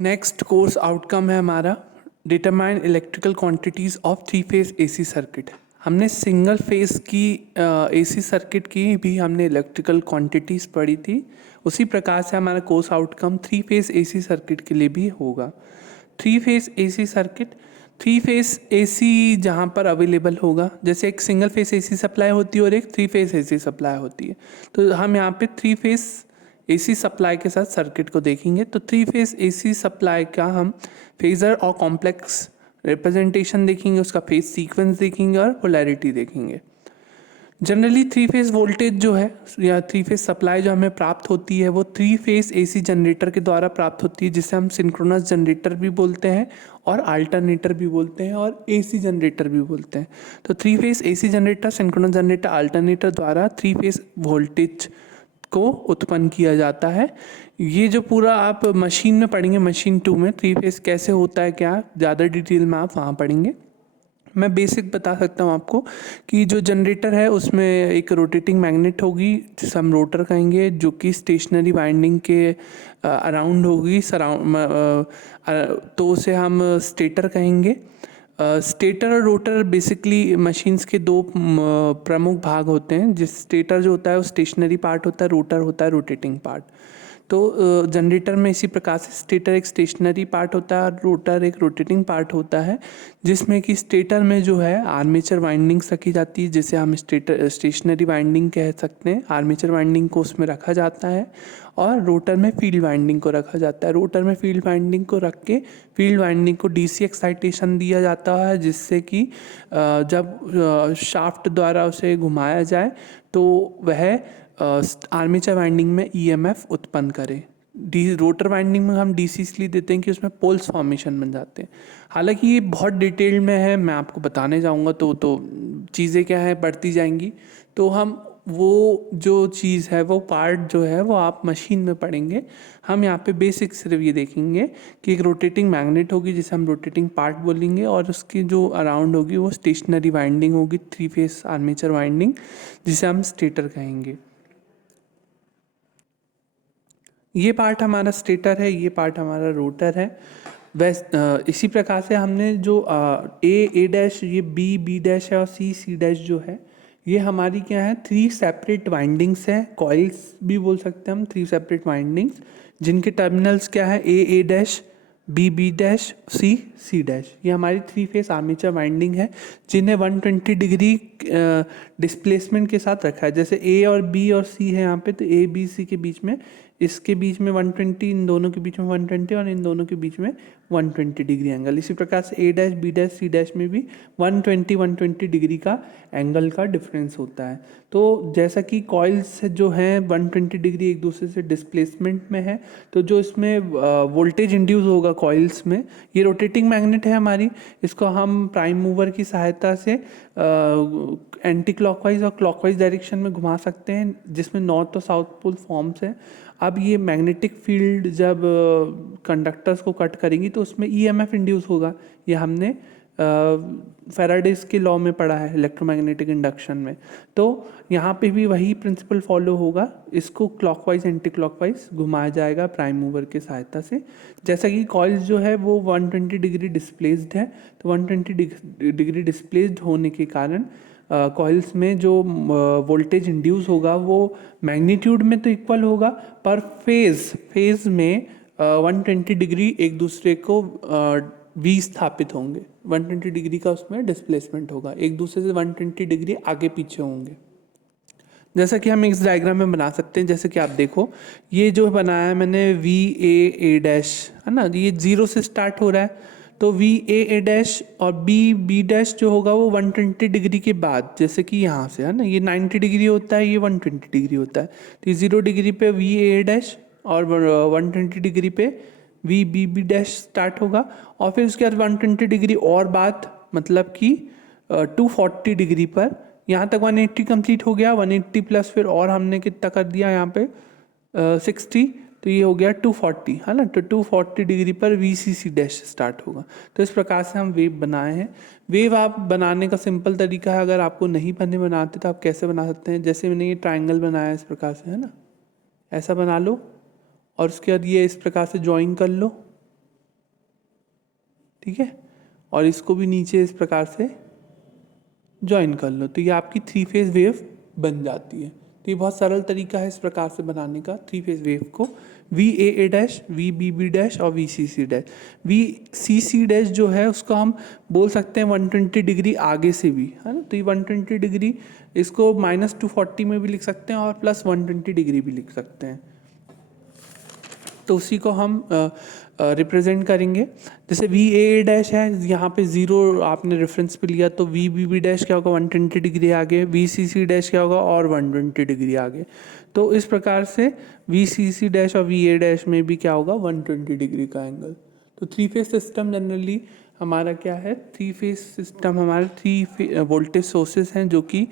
Next course outcome है हमारा determine electrical quantities of three phase AC circuit. हमने single phase की AC circuit की भी हमने इलेक्ट्रिकल क्वांटिटीज़ पढ़ी थी। उसी प्रकार से हमारा course outcome three phase AC circuit के लिए भी होगा। Three phase AC circuit, three phase AC जहाँ पर अवेलेबल होगा, जैसे एक सिंगल फेज एसी सप्लाई होती है और एक थ्री फेज एसी सप्लाई होती है, तो हम यहाँ पे थ्री फेज एसी सप्लाई के साथ सर्किट को देखेंगे। तो थ्री फेज एसी सप्लाई का हम फेजर और कॉम्प्लेक्स रिप्रेजेंटेशन देखेंगे, उसका फेज सीक्वेंस देखेंगे और पोलैरिटी देखेंगे। जनरली थ्री फेज वोल्टेज जो है या थ्री फेज सप्लाई जो हमें प्राप्त होती है वो थ्री फेज एसी जनरेटर के द्वारा प्राप्त होती है, जिसे हम सिंक्रोनस जनरेटर भी बोलते हैं और अल्टरनेटर भी बोलते हैं और एसी जनरेटर भी बोलते हैं। तो three phase AC generator, synchronous generator, alternator द्वारा थ्री फेज वोल्टेज को उत्पन्न किया जाता है। ये जो पूरा आप मशीन में पढ़ेंगे, मशीन 2 में थ्री फेज कैसे होता है, क्या ज़्यादा डिटेल में आप वहाँ पढ़ेंगे। मैं बेसिक बता सकता हूँ आपको कि जो जनरेटर है उसमें एक रोटेटिंग मैग्नेट होगी जिसे हम रोटर कहेंगे, जो कि स्टेशनरी वाइंडिंग के अराउंड होगी, तो उसे हम स्टेटर कहेंगे। स्टेटर और रोटर बेसिकली मशीन्स के दो प्रमुख भाग होते हैं। जिस स्टेटर जो होता है वो स्टेशनरी पार्ट होता है, रोटर होता है रोटेटिंग पार्ट। तो जनरेटर में इसी प्रकार से स्टेटर एक स्टेशनरी पार्ट होता है और रोटर एक रोटेटिंग पार्ट होता है, जिसमें कि स्टेटर में जो है आर्मेचर वाइंडिंग्स रखी जाती है, जिसे हम स्टेशनरी वाइंडिंग कह सकते हैं। आर्मेचर वाइंडिंग को उसमें रखा जाता है और रोटर में फील्ड वाइंडिंग को रखा जाता है। रोटर में फील्ड वाइंडिंग को रख के फील्ड वाइंडिंग को डीसी एक्साइटेशन दिया जाता है, जिससे कि जब शाफ्ट द्वारा उसे घुमाया जाए तो वह आर्मेचर वाइंडिंग में ईएमएफ उत्पन्न करे। रोटर वाइंडिंग में हम डीसी इसलिए देते हैं कि उसमें पोल्स फॉर्मेशन बन जाते हैं। हालांकि ये बहुत डिटेल में है, मैं आपको बताने जाऊंगा तो चीज़ें क्या है बढ़ती जाएंगी। तो हम वो जो चीज़ है, वो पार्ट जो है वो आप मशीन में पढ़ेंगे। हम यहाँ पे बेसिक सिर्फ ये देखेंगे कि एक रोटेटिंग मैग्नेट होगी जिसे हम रोटेटिंग पार्ट बोलेंगे, और उसकी जो अराउंड होगी वो स्टेशनरी वाइंडिंग होगी, थ्री फेस आर्मेचर वाइंडिंग, जिसे हम स्टेटर कहेंगे। ये पार्ट हमारा स्टेटर है, ये पार्ट हमारा रोटर है। इसी प्रकार से हमने जो ए डैश, ये बी डैश है और सी डैश जो है, ये हमारी क्या है, थ्री सेपरेट वाइंडिंग्स है, कॉइल्स भी बोल सकते हैं हम, थ्री सेपरेट वाइंडिंग्स, जिनके टर्मिनल्स क्या है, A dash, B dash, C dash. ये हमारी थ्री फेस आर्मेचर वाइंडिंग है, जिन्हें 120 डिग्री डिस्प्लेसमेंट के साथ रखा है। जैसे ए और बी और सी है यहाँ पे, तो ए बी सी के बीच में, इसके बीच में 120, इन दोनों के बीच में 120 और इन दोनों के बीच में 120 डिग्री एंगल। इसी प्रकार से A dash, B dash, C dash में भी 120 डिग्री का एंगल का डिफरेंस होता है। तो जैसा कि कॉइल्स जो हैं 120 डिग्री एक दूसरे से डिस्प्लेसमेंट में है, तो जो इसमें वोल्टेज इंड्यूस होगा कॉइल्स में, ये रोटेटिंग मैग्नेट है हमारी, इसको हम प्राइम मूवर की सहायता से एंटी क्लॉकवाइज और क्लॉकवाइज डायरेक्शन में घुमा सकते हैं, जिसमें नॉर्थ और साउथ पोल फॉर्म्स हैं। अब ये मैग्नेटिक फील्ड जब कंडक्टर्स को कट करेंगी तो उसमें ईएमएफ इंड्यूस होगा। ये हमने फैराडेज के लॉ में पढ़ा है, इलेक्ट्रोमैग्नेटिक इंडक्शन में। तो यहाँ पे भी वही प्रिंसिपल फॉलो होगा, इसको क्लॉकवाइज एंटी क्लॉकवाइज घुमाया जाएगा प्राइम मूवर की सहायता से। जैसा कि कॉइल्स जो है वो 120 डिग्री डिस्प्लेस्ड है, तो 120 डिग्री डिस्प्लेस्ड होने के कारण कॉइल्स में जो वोल्टेज इंड्यूस होगा वो मैग्नीट्यूड में तो इक्वल होगा, पर फेज में 120 डिग्री एक दूसरे को विस्थापित होंगे। 120 डिग्री का उसमें डिस्प्लेसमेंट होगा, एक दूसरे से 120 डिग्री आगे पीछे होंगे। जैसा कि हम इस डायग्राम में बना सकते हैं, जैसे कि आप देखो, ये जो बनाया है मैंने ए डैश है ना, ये 0 से स्टार्ट हो रहा है, तो ए डैश और बी डैश जो होगा वो 120 डिग्री के बाद, जैसे कि यहाँ से है ना, ये 90 डिग्री होता है, ये 120 डिग्री होता है, तो ये 0 डिग्री पे ए डैश और 120 डिग्री पे बी डैश स्टार्ट होगा, और फिर उसके बाद 120 डिग्री और बाद, मतलब कि 240 डिग्री पर, यहाँ तक 180 कंप्लीट हो गया। 180 प्लस फिर और हमने कितना कर दिया यहाँ पे 60, तो ये हो गया 240 है ना। तो 240 डिग्री पर वीसीसी डैश स्टार्ट होगा। तो इस प्रकार से हम वेव बनाए हैं। वेव आप बनाने का सिंपल तरीका है, अगर आपको नहीं बनाते तो आप कैसे बना सकते हैं, जैसे मैंने ये ट्राइंगल बनाया इस प्रकार से है ना, ऐसा बना लो और उसके बाद ये इस प्रकार से ज्वाइन कर लो, ठीक है, और इसको भी नीचे इस प्रकार से ज्वाइन कर लो, तो ये आपकी 3 फेज वेव बन जाती है। तो ये बहुत सरल तरीका है इस प्रकार से बनाने का 3 फेज वेव को। V A A dash, V B B dash और V C C dash. V C C dash जो है उसको हम बोल सकते हैं 120 डिग्री आगे से भी, है ना। तो ये 120 डिग्री, इसको -240 में भी लिख सकते हैं और +120 डिग्री भी लिख सकते हैं। तो उसी को हम रिप्रेजेंट करेंगे। जैसे वी ए डैश है, यहाँ पे 0 आपने रेफरेंस पे लिया, तो वी बी बी डैश क्या होगा 120 डिग्री आगे, वी सी सी डैश क्या होगा और 120 डिग्री आगे। तो इस प्रकार से वी सी सी डैश और वी ए डैश में भी क्या होगा 120 डिग्री का एंगल। तो 3 फेज सिस्टम जनरली हमारा क्या है, 3 फेज सिस्टम हमारे 3 वोल्टेज सोर्सेज हैं जो कि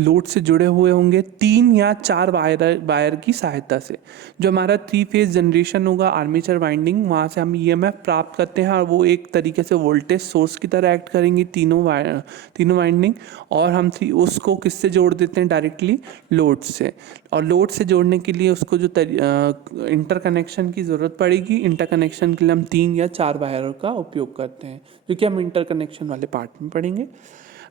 लोड से जुड़े हुए होंगे 3 या 4 वायर की सहायता से। जो हमारा 3 फेज जनरेशन होगा आर्मेचर वाइंडिंग, वहाँ से हम ईएमएफ प्राप्त करते हैं और वो एक तरीके से वोल्टेज सोर्स की तरह एक्ट करेंगी तीनों वाइंडिंग। और हम उसको किससे जोड़ देते हैं, डायरेक्टली लोड से। और लोड से जोड़ने के लिए उसको जो इंटरकनेक्शन की ज़रूरत पड़ेगी, इंटरकनेक्शन के लिए हम 3 या 4 वायरों का उपयोग करते हैं, जो कि हम इंटरकनेक्शन वाले पार्ट में पढ़ेंगे।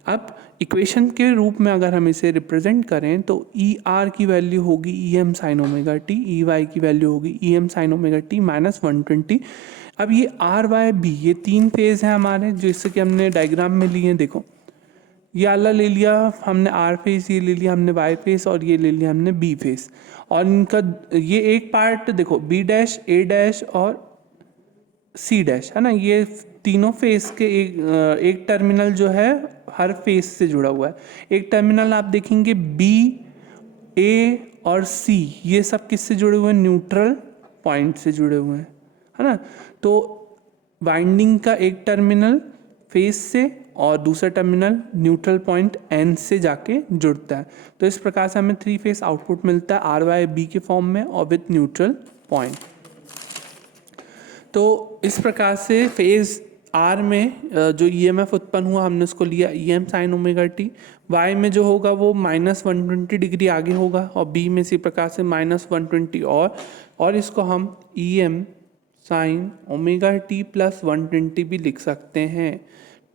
अब इक्वेशन के रूप में अगर हम इसे रिप्रेजेंट करें तो ई आर की वैल्यू होगी E M sine omega T, E Y की वैल्यू होगी E M sine omega T -120। अब ये आर वाई बी, ये 3 फेज हैं हमारे, जैसे कि हमने डायग्राम में लिए हैं। देखो ये वाला ले लिया हमने आर फेस, ये ले लिया हमने वाई फेस और ये ले लिया हमने बी फेस। और इनका ये एक पार्ट देखो बी डैश, ए डैश और सी डैश, है ना। ये तीनों फेस के एक टर्मिनल जो है हर फेस से जुड़ा हुआ है। एक टर्मिनल आप देखेंगे बी, ए और सी, ये सब किससे जुड़े हुए हैं, न्यूट्रल पॉइंट से जुड़े हुए हैं, है ना। तो वाइंडिंग का एक टर्मिनल फेस से और दूसरा टर्मिनल न्यूट्रल पॉइंट एन से जाके जुड़ता है। तो इस प्रकार से हमें 3 फेस आउटपुट मिलता है आर वाई बी के फॉर्म में और विथ न्यूट्रल पॉइंट। तो इस प्रकार से फेज आर में जो ईएमएफ उत्पन्न हुआ हमने उसको लिया E M sine omega T. Y में जो होगा वो -120 डिग्री आगे होगा और बी में इसी प्रकार से -120 और इसको हम E M sine omega T +120 भी लिख सकते हैं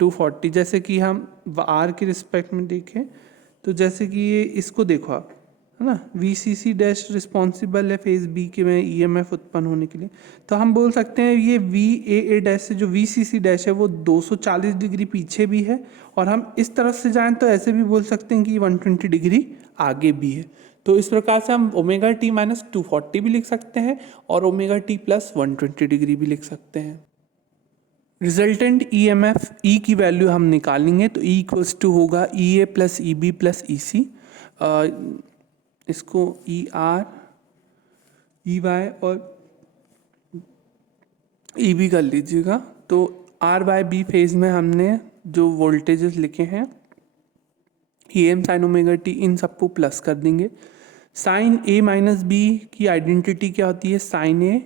240। जैसे कि हम आर के रिस्पेक्ट में देखें तो जैसे कि ये इसको देखो आप, है ना, V C C dash responsible है फेज बी के में ईएमएफ उत्पन्न होने के लिए। तो हम बोल सकते हैं ये वी ए ए डैश से जो वी सी सी डैश है वो 240 डिग्री पीछे भी है, और हम इस तरफ से जाएं तो ऐसे भी बोल सकते हैं कि 120 डिग्री आगे भी है। तो इस प्रकार से हम ओमेगा टी -240 भी लिख सकते हैं और ओमेगा टी +120 डिग्री भी लिख सकते हैं। Resultant E M F E की वैल्यू हम निकालेंगे तो ई इक्वल्स टू होगा E A plus E B plus E C. इसको ई आर, ई वाई और ई बी कर लीजिएगा। तो आर वाई बी फेज में हमने जो वोल्टेजेस लिखे हैं E M sine omega T, इन सबको प्लस कर देंगे। साइन ए माइनस बी की आइडेंटिटी क्या होती है, sine A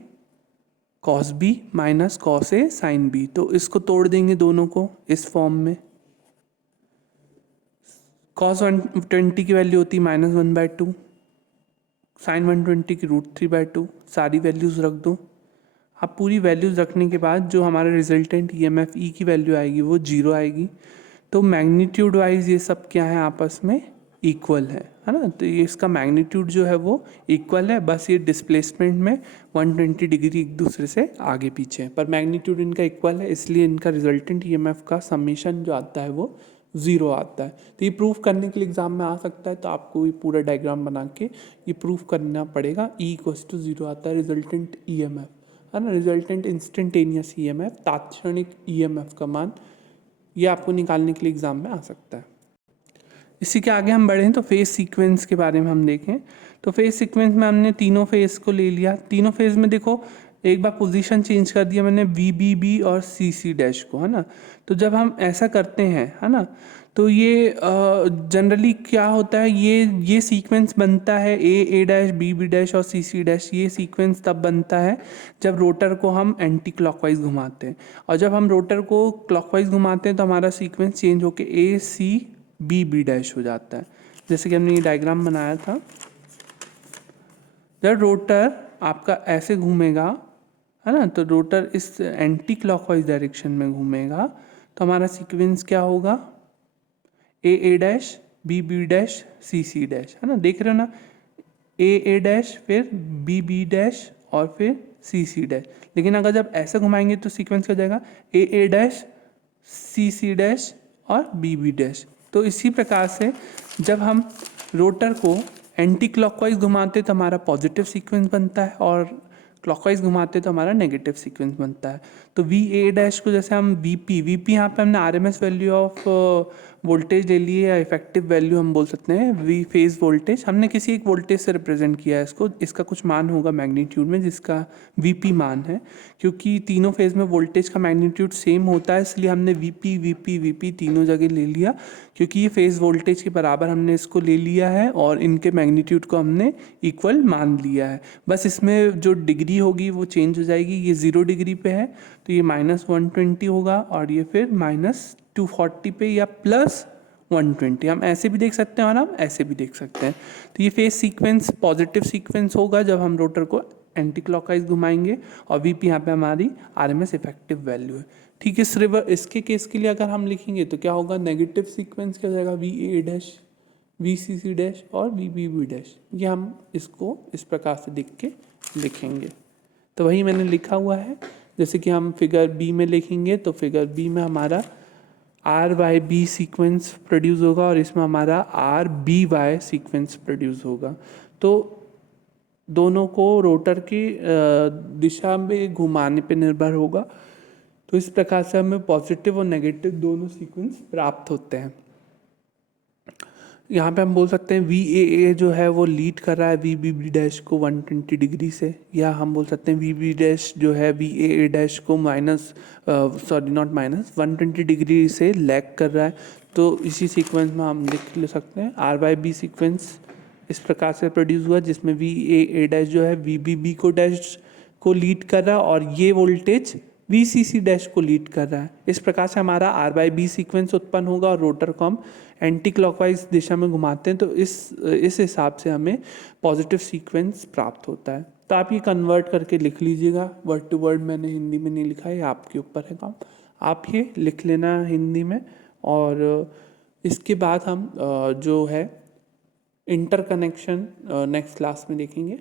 cos B minus cos A sine B. तो इसको तोड़ देंगे दोनों को इस फॉर्म में। कॉस 120 की वैल्यू होती है -1/2, साइन 120 की √3/2। सारी वैल्यूज़ रख दो। अब पूरी वैल्यूज़ रखने के बाद जो हमारा रिजल्टेंट ईएमएफ ई की वैल्यू आएगी वो 0 आएगी। तो मैग्नीट्यूड वाइज ये सब क्या है, आपस में इक्वल है ना। तो ये इसका मैग्नीट्यूड जो है वो इक्वल है, बस ये डिस्प्लेसमेंट में 120 डिग्री एक दूसरे से आगे पीछे है, पर मैग्नीट्यूड इनका इक्वल है, इसलिए इनका रिजल्टेंट ईएमएफ का समेशन जो आता है वो 0 आता है। तो ये प्रूफ करने के लिए एग्जाम में आ सकता है, तो आपको ये पूरा डायग्राम बना के ये प्रूफ करना पड़ेगा। ई इक्वल्स टू 0 आता है रिजल्टेंट ईएमएफ, है ना, रिजल्टेंट इंस्टेंटेनियस ईएमएफ, तात्क्षणिक ईएमएफ का मान, ये आपको निकालने के लिए एग्जाम में आ सकता है। इसी के आगे हम बढ़ें तो फेज सीक्वेंस के बारे में हम देखें तो फेज सीक्वेंस में हमने तीनों फेज को ले लिया। तीनों फेज में देखो एक बार पोजीशन चेंज कर दिया मैंने वी बी बी और सी सी डैश को, है ना। तो जब हम ऐसा करते हैं, है ना, तो ये जनरली क्या होता है, ये सीक्वेंस बनता है ए डैश, बी डैश और सी डैश। ये सीक्वेंस तब बनता है जब रोटर को हम एंटी क्लॉकवाइज घुमाते हैं, और जब हम रोटर को क्लॉकवाइज घुमाते हैं तो हमारा सीक्वेंस चेंज होकर ए सी बी डैश हो जाता है। जैसे कि हमने ये डायग्राम बनाया था, जब रोटर आपका ऐसे घूमेगा, है ना। तो रोटर इस एंटी क्लॉकवाइज डायरेक्शन में घूमेगा, तो हमारा सीक्वेंस क्या होगा, A dash, B dash, C dash, है ना, देख रहे हो ना, ए डैश, फिर बी डैश और फिर सी डैश। लेकिन अगर जब ऐसे घुमाएंगे तो सीक्वेंस क्या हो जाएगा, ए डैश, सी डैश और बी डैश। तो इसी प्रकार से जब हम रोटर को एंटी क्लॉकवाइज घुमाते तो हमारा पॉजिटिव सीक्वेंस बनता है, और क्लॉकवाइज घुमाते तो हमारा नेगेटिव सीक्वेंस बनता है। तो वी ए डैश को जैसे हम वी पी यहाँ पे हमने R M S value of voltage ले ली है, या इफेक्टिव वैल्यू हम बोल सकते हैं, वी फेज वोल्टेज हमने किसी एक वोल्टेज से रिप्रेजेंट किया है इसको, इसका कुछ मान होगा मैग्नीट्यूड में जिसका वी पी मान है। क्योंकि तीनों फेज में वोल्टेज का मैग्नीट्यूड सेम होता है, इसलिए हमने वी पी तीनों जगह ले लिया, क्योंकि ये फेज वोल्टेज के बराबर हमने इसको ले लिया है और इनके मैग्नीट्यूड को हमने इक्वल मान लिया है। बस इसमें जो डिग्री होगी वो चेंज हो जाएगी, ये 0 डिग्री पे है तो ये -120 होगा, और ये फिर -240 पे या +120, हम ऐसे भी देख सकते हैं और हम ऐसे भी देख सकते हैं। तो ये फेज सीक्वेंस पॉजिटिव सीक्वेंस होगा जब हम रोटर को एंटी क्लॉकवाइज घुमाएंगे, और वीपी यहाँ पे हमारी आरएमएस इफेक्टिव वैल्यू है। ठीक है, इसके केस के लिए अगर हम लिखेंगे तो क्या होगा, नेगेटिव सीक्वेंस क्या हो जाएगा, V A dash, V C dash और वी बी डैश। ये हम इसको इस प्रकार से लिख के लिखेंगे। तो वही मैंने लिखा हुआ है, जैसे कि हम फिगर बी में लिखेंगे तो फिगर बी में हमारा R Y B sequence produce होगा, और इसमें हमारा R B Y sequence produce होगा। तो दोनों को रोटर की दिशा में घुमाने पे निर्भर होगा। तो इस प्रकार से हमें पॉजिटिव और नेगेटिव दोनों सीक्वेंस प्राप्त होते हैं। यहाँ पे हम बोल सकते हैं वी ए जो है वो लीड कर रहा है वी बी डैश को 120 डिग्री से, या हम बोल सकते हैं वी बी डैश जो है वी ए डैश को 120 डिग्री से लैग कर रहा है। तो इसी सीक्वेंस में हम लिख ले सकते हैं आर बाई बी सीक्वेंस इस प्रकार से प्रोड्यूस हुआ, जिसमें वी ए डैश जो है वी बी को डैश को लीड कर रहा है, और ये वोल्टेज वी सी डैश को लीड कर रहा है। इस प्रकार से हमारा आर बाई बी सीक्वेंस उत्पन्न होगा, और रोटर को हम एंटी क्लॉकवाइज दिशा में घुमाते हैं तो इस हिसाब से हमें पॉजिटिव सीक्वेंस प्राप्त होता है। तो आप ये कन्वर्ट करके लिख लीजिएगा, वर्ड टू वर्ड मैंने हिंदी में नहीं लिखा है, आपके ऊपर है काम, आप ये लिख लेना हिंदी में। और इसके बाद हम जो है इंटरकनेक्शन नेक्स्ट क्लास में देखेंगे।